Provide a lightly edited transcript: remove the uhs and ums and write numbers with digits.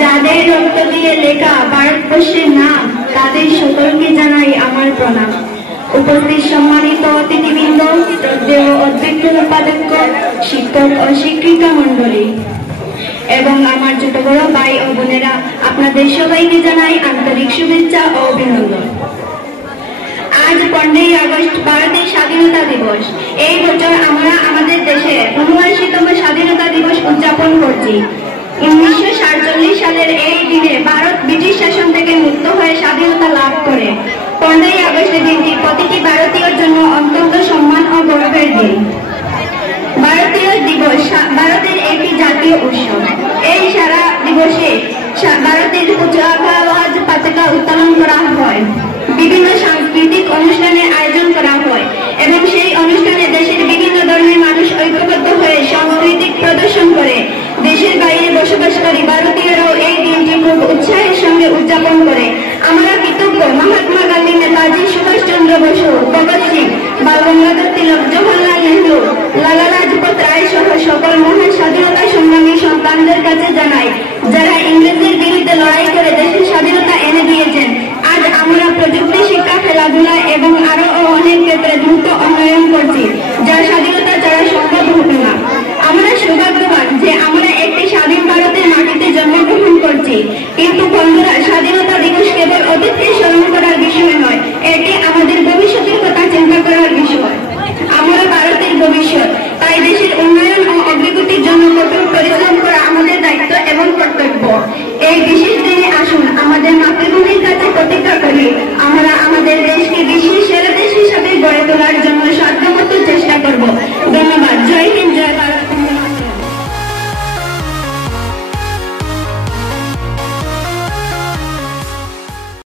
যাদের রক্ত দিয়ে লেখা ভারতবর্ষের নাম, তাদের সকলকে জানাই আমার প্রণাম। উপস্থিত সম্মানিত অতিথিবৃন্দ, শ্রদ্ধেয় অধ্যক্ষ উপাধ্যক্ষ, শিক্ষক ও শিক্ষিকা মন্ডলী এবং আমার ছোট বড় ভাই ও বোনেরা, আপনাদের সবাইকে জানাই আন্তরিক শুভেচ্ছা ও অভিনন্দন। আজ 15ই আগস্ট ভারতের স্বাধীনতা দিবস। এই বছর আমরা আমাদের দেশে ৭৯তম স্বাধীনতা দিবস উদযাপন করছি। 1947 সালের এই দিনে ভারত ব্রিটিশ শাসন থেকে মুক্ত হয়ে স্বাধীনতা লাভ করে। 15ই আগস্টের দিনটি প্রতিটি ভারতীয়র জন্য অত্যন্ত সম্মান ও গর্বের দিন। ভারতীয় দিবস ভারতের একটি জাতীয় উৎসব। এই সারা দিবসে ভারতের পতাকা উত্তোলন করা হয়, বিভিন্ন সাংস্কৃতিক অনুষ্ঠানের আয়োজন করা হয় এবং সেই অনুষ্ঠানে দেশের বিভিন্ন ধর্মের মানুষ ঐক্যবদ্ধ হয়ে সাংস্কৃতিক প্রদর্শন করে। দেশের বাইরে বসবাসকারী ভারতীয়রাও এই দিনটি খুব উৎসাহের সঙ্গে উদযাপন করে। আমরা কৃতজ্ঞ মহাত্মা গান্ধী, নেতাজি সুভাষচন্দ্র বসু, ভগৎ সিং, বাল গঙ্গাধর তিলক, জওহরলাল নেহরু, লালা লাজপত রায় সহ সকল মহান স্বাধীনতা সংগ্রামী সন্তানদের কাছে জানাই, যারা ইংরেজদের বিরুদ্ধে লড়াই করে